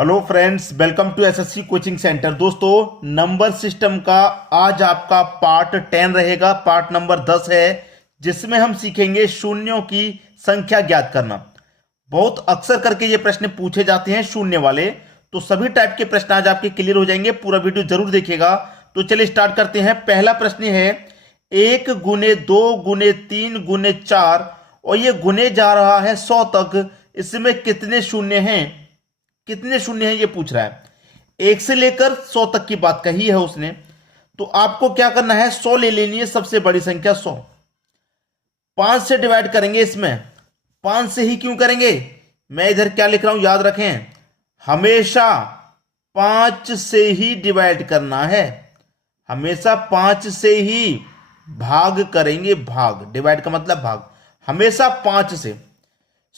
Hello friends, welcome to SSC coaching centre. दोस्तों, number system का आज आपका पार्ट 10 रहेगा। पार्ट नंबर 10 है, जिसमें हम सीखेंगे शून्यों की संख्या ज्ञात करना। बहुत अक्सर करके ये प्रश्न पूछे जाते हैं शून्य वाले, तो सभी टाइप के प्रश्न आज आपके क्लियर हो जाएंगे। पूरा वीडियो जरूर देखिएगा। तो चलिए स्टार्ट करते हैं। पहला प्रश्न है 1 गुने 2 गुने 3 गुने 4 और ये गुने जा रहा है 100 तक। इसमें कितने शून्य हैं? कितने शून्य हैं ये पूछ रहा है। 1 से लेकर 100 तक की बात कही है उसने। तो आपको क्या करना है, 100 ले लेनी है, सबसे बड़ी संख्या 100। 5 से डिवाइड करेंगे। इसमें 5 से ही क्यों करेंगे, मैं इधर क्या लिख रहा हूं याद रखें, हमेशा 5 से ही डिवाइड करना है। हमेशा 5 से ही भाग करेंगे। भाग, डिवाइड का मतलब भाग, हमेशा 5 से।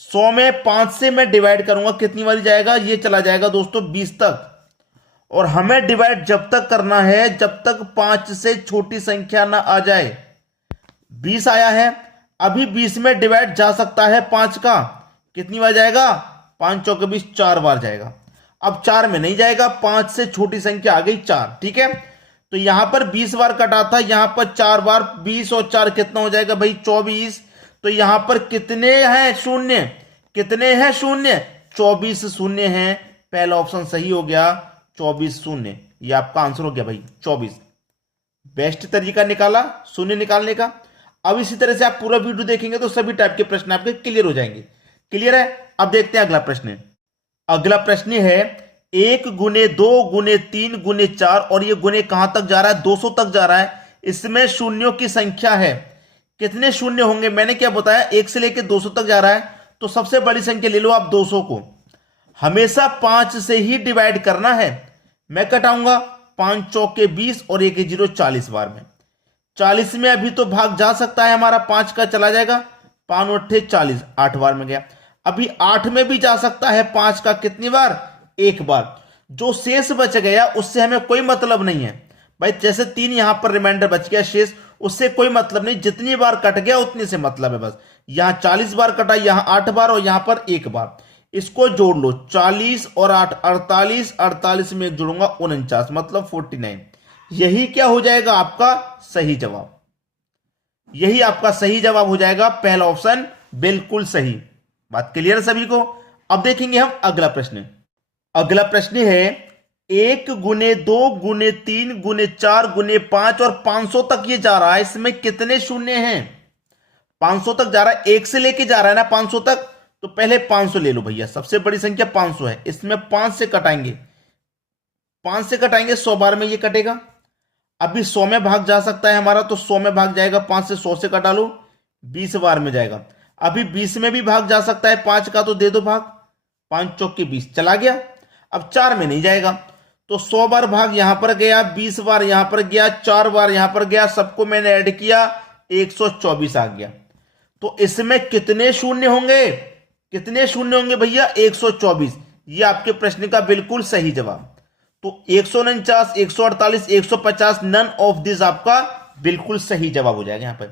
100 में 5 से मैं डिवाइड करूंगा, कितनी बारी जाएगा, ये चला जाएगा दोस्तों 20 तक। और हमें डिवाइड जब तक करना है जब तक 5 से छोटी संख्या ना आ जाए। 20 आया है, अभी 20 में डिवाइड जा सकता है 5 का, कितनी बार जाएगा, 5 चौके 20, 4 बार जाएगा। अब 4 में नहीं जाएगा, 5 से छोटी संख्या आ गई 4। ठीक है, तो यहां पर 20 बार कटा था, यहां पर 4 बार। 20 और 4 कितना हो जाएगा भाई, 24। तो यहां पर कितने हैं शून्य, कितने हैं शून्य, 24 शून्य हैं। पहला ऑप्शन सही हो गया, 24 शून्य, ये आपका आंसर हो गया भाई 24। बेस्ट तरीका निकाला शून्य निकालने का। अब इसी तरह से आप पूरा वीडियो देखेंगे तो सभी टाइप के प्रश्न आपके क्लियर हो जाएंगे। क्लियर है? अब देखते हैं अगला प्रश्न। अगला प्रश्न है 1 गुने 2 गुने 3 गुने 4 और ये गुने कहां तक जा रहा है, 200 तक जा रहा है। इसमें शून्यों की संख्या है, कितने शून्य होंगे, मैंने क्या बताया, 1 से लेकर 200 तक जा रहा है। तो सबसे बड़ी संख्या ले लो आप 200 को। हमेशा 5 से ही डिवाइड करना है। मैं कटाऊंगा, 5 चौके 20 और 1 0 40 बार में। 40 में अभी तो भाग जा सकता है हमारा, 5 का चला जाएगा, 5 8 40, 8 बार में गया। अभी 8 में भी जा सकता है 5 का, कितनी बार, 1 बार। जो शेष बच गया उससे हमें कोई मतलब नहीं है भाई। जैसे 3 यहां पर रिमाइंडर बच गया शेष, उससे कोई मतलब नहीं, जितनी बार कट गया उतनी से मतलब है बस। यहां 40 बार कटा, यहां 8 बार और यहां पर 1 बार। इसको जोड़ लो, 40 और 8 48, 48 में एक जोड़ूंगा 49, मतलब 49। यही क्या हो जाएगा आपका सही जवाब, यही आपका सही जवाब हो जाएगा, पहला ऑप्शन बिल्कुल सही। बात क्लियर है सभी को? अब देखेंगे हम अगला प्रश्न। अगला प्रश्न है 1 गुने 2 गुने 3 गुने 4 गुने 5 और 500 तक ये जा रहा है। इसमें कितने शून्य हैं? 500 तक जा रहा है, 1 से लेके जा रहा है ना 500 तक। तो पहले 500 ले लो भैया, सबसे बड़ी संख्या 500 है। इसमें 5 से कटाएंगे, 5 से कटाएंगे 100 बार में ये कटेगा। अभी 100 में भाग जा सकता है हमारा, तो 100 में भाग जाएगा, 5 से 100 से कटा लो, 20 बार में जाएगा। अभी 20 में भी भाग जा सकता है 5 का, तो दे दो भाग, 5 चौके 20 चला गया। अब 4 में नहीं जाएगा, तो 100 बार भाग यहां पर गया, 20 बार यहां पर गया, 4 बार यहां पर गया, सबको मैंने ऐड किया, 124 आ गया। तो इसमें कितने शून्य होंगे, कितने शून्य होंगे भैया, 124। ये आपके प्रश्न का बिल्कुल सही जवाब। तो 149, 148, 150, नन ऑफ दिस आपका बिल्कुल सही जवाब हो जाएगा यहां पर।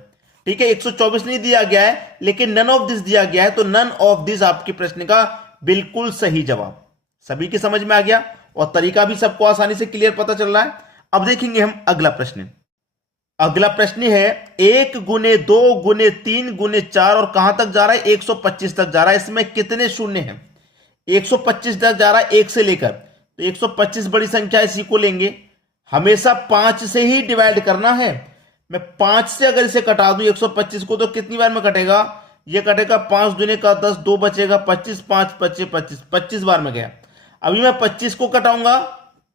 ठीक है, 124 नहीं दिया गया है, लेकिन नन ऑफ दिस दिया गया है, तो नन ऑफ दिस आपके प्रश्न का बिल्कुल सही जवाब। सभी की समझ में आ गया और तरीका भी सबको आसानी से क्लियर पता चल रहा है। अब देखेंगे हम अगला प्रश्न। अगला प्रश्न है 1 गुने 2 गुने 3 गुने 4 और कहां तक जा रहा है, 125 तक जा रहा है। इसमें कितने शून्य हैं? 125 तक जा रहा है 1 से लेकर, तो 125 बड़ी संख्या, इसी को लेंगे। हमेशा 5 से ही डिवाइड करना है। मैं 5 से अगर इसे कटा दूं 125 को, तो कितनी बार में कटेगा, ये कटेगा 5 दूने का 10, 2 बचेगा 25, 5 25 25, 25 बार में गया। अभी मैं 25 को कटाऊंगा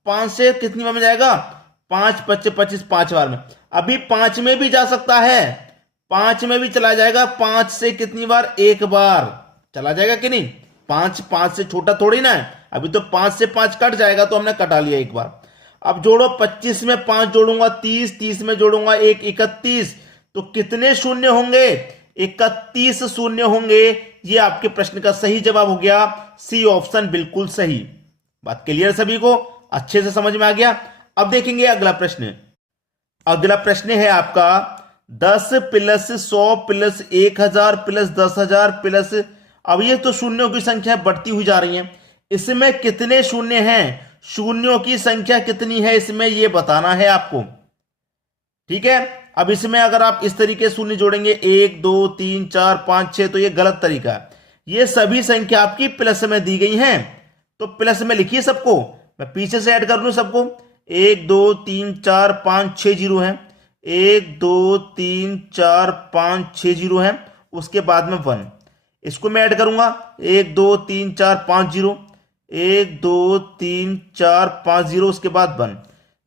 5 से, कितनी बार में जाएगा, 5 25 25, 5 बार में। अभी 5 में भी जा सकता है, 5 में भी चला जाएगा, 5 से कितनी बार, 1 बार चला जाएगा कि नहीं। 5 से छोटा थोड़ी ना है, अभी तो 5 से 5 कट जाएगा, तो हमने कटा लिया 1 बार। अब जोड़ो, 25 में 5 जोड़ूंगा 30, 30 में जोड़ूंगा 1 31, तो कितने शून्य होंगे, 31 शून्य होंगे। ये आपके प्रश्न का सही जवाब हो गया, सी ऑप्शन बिल्कुल सही। बात क्लियर सभी को, अच्छे से समझ में आ गया। अब देखेंगे अगला प्रश्न। अगला प्रश्न है आपका 10 प्लस 100 प्लस 1000 प्लस 10,000 प्लस, अब ये तो शून्यों की संख्या बढ़ती हुई जा रही है। इसमें कितने शून्य हैं, शून्यों की संख्या कितनी है इसमें, यह बताना है आपको। ठीक है, अब इसमें अगर आप इस तरीके से शून्य जोड़ेंगे 1 2 3 4 5 6, तो यह गलत तरीका है। ये सभी संख्या आपकी प्लस में दी गई हैं, तो प्लस में लिखिए सबको। मैं पीछे से ऐड कर लूं सबको। 1 2 3 4 5 6 जीरो है, 1 2 3 4 5 6 जीरो है, उसके बाद में 1। इसको मैं ऐड करूंगा 1 2 3 4 5 जीरो, 1 2 3 4 5 जीरो, उसके बाद 1।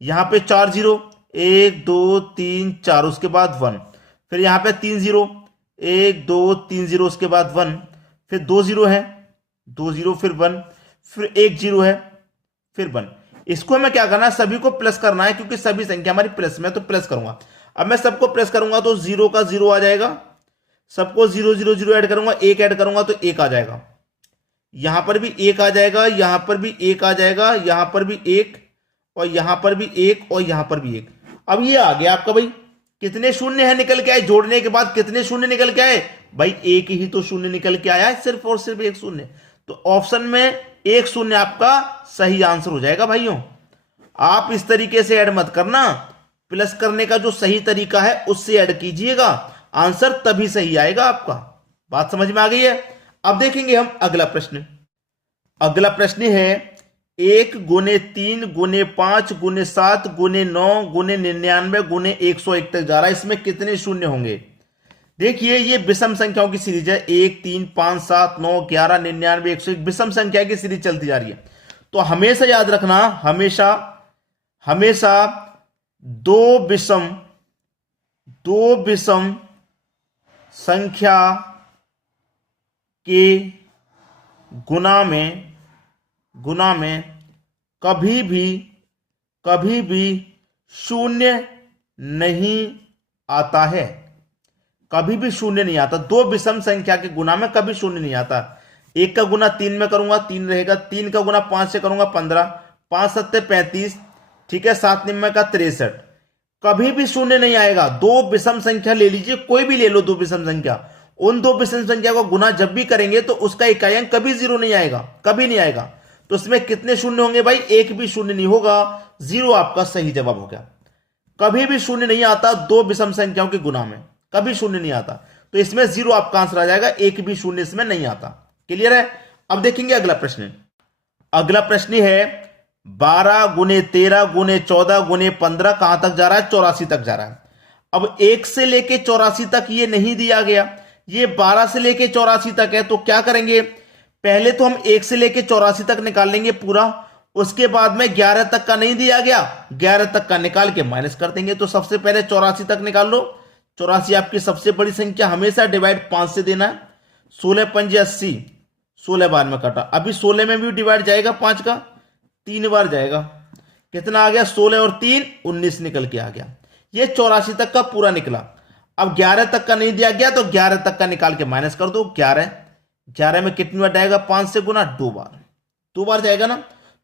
यहां पे 4 जीरो, 1 2 3 4, उसके बाद 1। फिर यहां पे 3 जीरो, 1 2 3 जीरो, उसके बाद 1। फिर 2 जीरो है, 2 जीरो, फिर 1, फिर 1 जीरो है, फिर 1। इसको हमें क्या करना है, सभी को प्लस करना है, क्योंकि सभी संख्या हमारी प्लस में, तो प्लस करूंगा। अब मैं सबको प्लस करूंगा तो 0 का 0 आ जाएगा, सबको 0 0 0 ऐड करूंगा, 1 ऐड करूंगा तो 1 आ जाएगा, यहां पर भी 1 आ जाएगा, यहां पर भी 1 आ जाएगा, यहां पर भी 1, और यहां पर भी 1, और यहां पर भी 1। अब ये आ गया आपका भाई, कितने शून्य है निकल के आए, जोड़ने के बाद कितने शून्य निकल के आए भाई, एक ही तो शून्य निकल के आया है, सिर्फ और सिर्फ एक शून्य। तो ऑप्शन में एक शून्य आपका सही आंसर हो जाएगा भाइयों। आप इस तरीके से ऐड मत करना, प्लस करने का जो सही तरीका है उससे ऐड कीजिएगा, आंसर तभी सही आएगा आपका। बात समझ में आ गई है। अब देखेंगे हम अगला प्रश्न। अगला प्रश्न है 1 गुने 3 गुने 5 गुने 7 गुने 9 गुने 99 गुने 101 तक जा रहा है, इसमें कितने शून्य होंगे। देखिए ये विषम संख्याओं की सीरीज है, 1 3 5 7 9 11 99 101, विषम संख्या की सीरीज चलती जा रही है। तो हमेशा याद रखना, हमेशा हमेशा दो विषम संख्या के गुना में कभी भी शून्य नहीं आता है, कभी भी शून्य नहीं आता। दो विषम संख्या के गुना में कभी शून्य नहीं आता। 1 का गुना 3 में करूंगा 3 रहेगा, 3 का गुना 5 से करूंगा 15, 5 7 35, ठीक है, 7 निम्न का 63, कभी भी शून्य नहीं आएगा। दो विषम संख्या ले लीजिए, कोई भी ले लो दो विषम संख्या, उन दो विषम संख्या को गुना जब भी करेंगे तो उसका इकाई अंक कभी 0 नहीं आएगा, कभी नहीं आएगा। तो इसमें कितने शून्य होंगे भाई, एक भी शून्य नहीं होगा, 0 आपका सही जवाब हो गया। कभी भी शून्य नहीं आता दो विषम संख्याओं के गुना में, कभी शून्य नहीं आता, तो इसमें 0 आपका आंसर आ जाएगा, एक भी शून्य इसमें नहीं आता। क्लियर है। अब देखेंगे अगला प्रश्न। अगला प्रश्न है 12 गुने 13 गुने 14 गुने 15 कहां तक जा रहा है, 84 तक जा रहा है। अब 1 से लेके 84 तक ये नहीं दिया गया, ये 12 से लेके 84 तक है। तो क्या करेंगे, पहले तो हम 1 से लेके 84 तक निकाल लेंगे पूरा, उसके बाद में 11 तक का नहीं दिया गया, 11 तक का निकाल के माइनस कर देंगे। तो सबसे पहले 84 तक निकाल लो। 84 आपकी सबसे बड़ी संख्या, हमेशा डिवाइड 5 से देना है। 16 पंजे 80, 16 बार में कटा, अभी 16 में भी डिवाइड जाएगा 5 का, 3 बार जाएगा, कितना आ गया 16 और 3 19 निकल के आ गया। ये 84 तक का पूरा निकला। अब 11 तक का नहीं दिया गया तो 11 तक का निकाल के माइनस कर दो। 11 में कितनी बार जाएगा, 5 से गुना 2 बार जाएगा ना।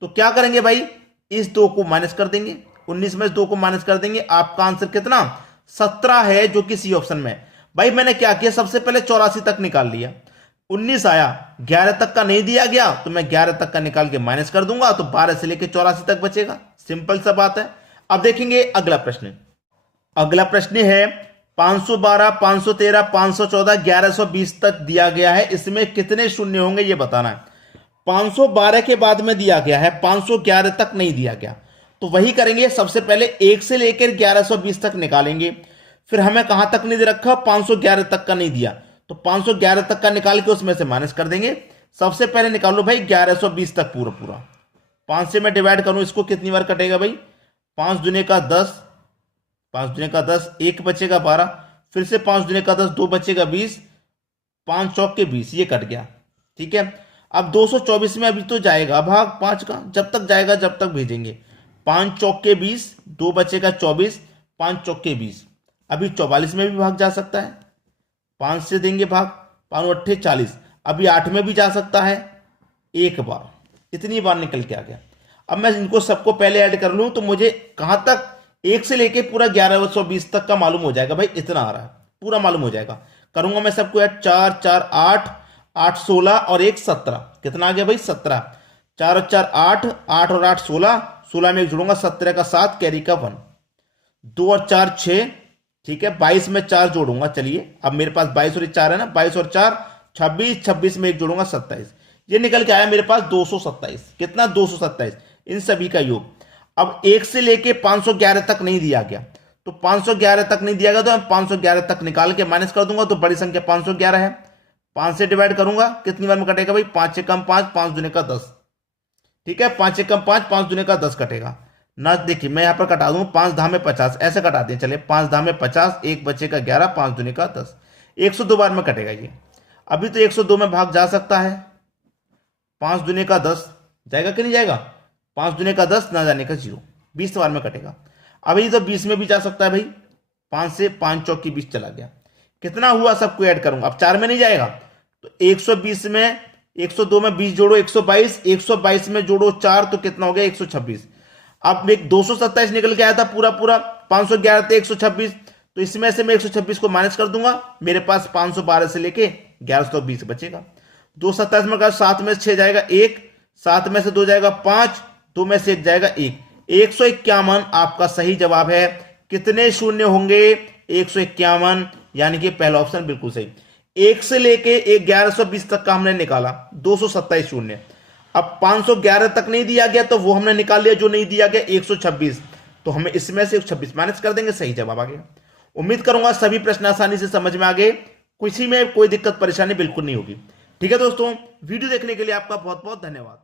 तो क्या करेंगे भाई, इस 2 को माइनस कर देंगे, 19 में 2 को माइनस कर देंगे। आपका आंसर कितना, 17 है, जो कि सी ऑप्शन में। भाई मैंने क्या किया, सबसे पहले 84 तक निकाल लिया, 19 आया, 11 तक का नहीं दिया गया तो मैं 11 तक का निकाल के माइनस कर दूंगा, तो 12 से लेकर 84 तक बचेगा। सिंपल सा बात है। अब देखेंगे अगला प्रश्न। अगला प्रश्न है 512 513 514 1120 तक दिया गया है, इसमें कितने शून्य होंगे ये बताना है। 512 के बाद में दिया गया है, 511 तक नहीं दिया गया, तो वही करेंगे। सबसे पहले 1 से लेकर 1120 तक निकालेंगे, फिर हमें कहां तक नहीं दे रखा, 511 तक का नहीं दिया, तो 511 तक का निकाल के उसमें से माइनस कर देंगे। सबसे पहले निकालो भाई 1120 तक पूरा 5 से मैं डिवाइड करूं इसको, कितनी बार कटेगा भाई, 5 दुने का 10, 5 दुने का 10, 1 बचेगा 12, फिर से 5 दुने का 10, 2 बचेगा 20, 5 चौक के 20, ये कट गया। ठीक है, अब 224 में अभी तो जाएगा भाग 5 का, जब तक जाएगा जब तक भेजेंगे। 5 चौक के 20, 2 बचेगा 24, 5 चौक के 20, अभी 44 में भी भाग जा सकता है, 5 से देंगे भाग, 5 8 40, अभी 8 में भी जा सकता है एक बार, इतनी बार निकल के आ गया। अब मैं इनको सबको पहले ऐड कर लूं तो मुझे कहां तक, 1 से लेके पूरा 1120 तक का मालूम हो जाएगा भाई, इतना आ रहा है, पूरा मालूम हो जाएगा। करूंगा मैं सबको ऐड, 4 4 8 8 16 और 1 17, कितना आ गया भाई 17। 4 और 4 8, 8 और 8 16, 16 में एक जोड़ूंगा 17 का 7, कैरी का 1, 2 और 4 6, ठीक है 22 में 4 जोड़ूंगा। चलिए अब मेरे पास 22 और 4 है ना, 22 और 4 26, 26 में एक जोड़ूंगा 27, ये निकल के आया मेरे पास 227। कितना? 227, इन सभी का योग। अब 1 से लेके 511 तक नहीं दिया गया, तो 511 तक नहीं दिया गया तो मैं 511 तक निकाल के माइनस कर दूंगा, तो बड़ी संख्या 511 है। 5 से डिवाइड करूंगा, कितनी बार में कटेगा भाई? 5 से कम 5, 5 दूने का 10, ठीक है 5 से कम 5, 5 दूने का 10 कटेगा ना। देखिए मैं यहां पर कटा दूं, 5 धाम में 50, ऐसे कटा दें। चलिए 5 धाम में 50, एक बचे का 11, 5 दूने का 10, 102 बार में कटेगा ये। अभी तो 102 में भाग जा सकता है, 5 दूने का 10 जाएगा कि नहीं जाएगा? 5 दूने का 10 ना जाने का 0, 20 बार में कटेगा। अभी तो 20 में भी जा सकता है भाई, 5 से 5 चौकी 20 चला गया। कितना हुआ? सबको ऐड करूंगा, अब 4 में नहीं जाएगा तो 120 में 102 में 20 जोड़ो 122, 122 में जोड़ो 4 तो कितना हो गया? 126। अब एक 227 निकल के आया था पूरा पूरा, 511 थे 126, तो इसमें से मैं 126 को माइनस कर दूंगा, मेरे पास 512 से लेके 1120 बचेगा। 227 में 7 में से 6 जाएगा 1, 7 में से 2 जाएगा 5, 2 में से 1 जाएगा 1, 151 आपका सही जवाब है। कितने शून्य होंगे? 151, यानी कि पहला ऑप्शन बिल्कुल सही। 1 से लेके 1120 तक का हमने निकाला, 227 शून्य। अब 511 तक नहीं दिया गया तो वो हमने निकाल लिया, जो नहीं दिया गया 126, तो हमें इसमें से 126 माइनस कर देंगे, सही जवाब आ गया। उम्मीद करूंगा सभी प्रश्न आसानी से समझ में आ गए, किसी में कोई दिक्कत परेशानी बिल्कुल नहीं होगी। ठीक है दोस्तों, वीडियो देखने के लिए आपका बहुत बहुत धन्यवाद।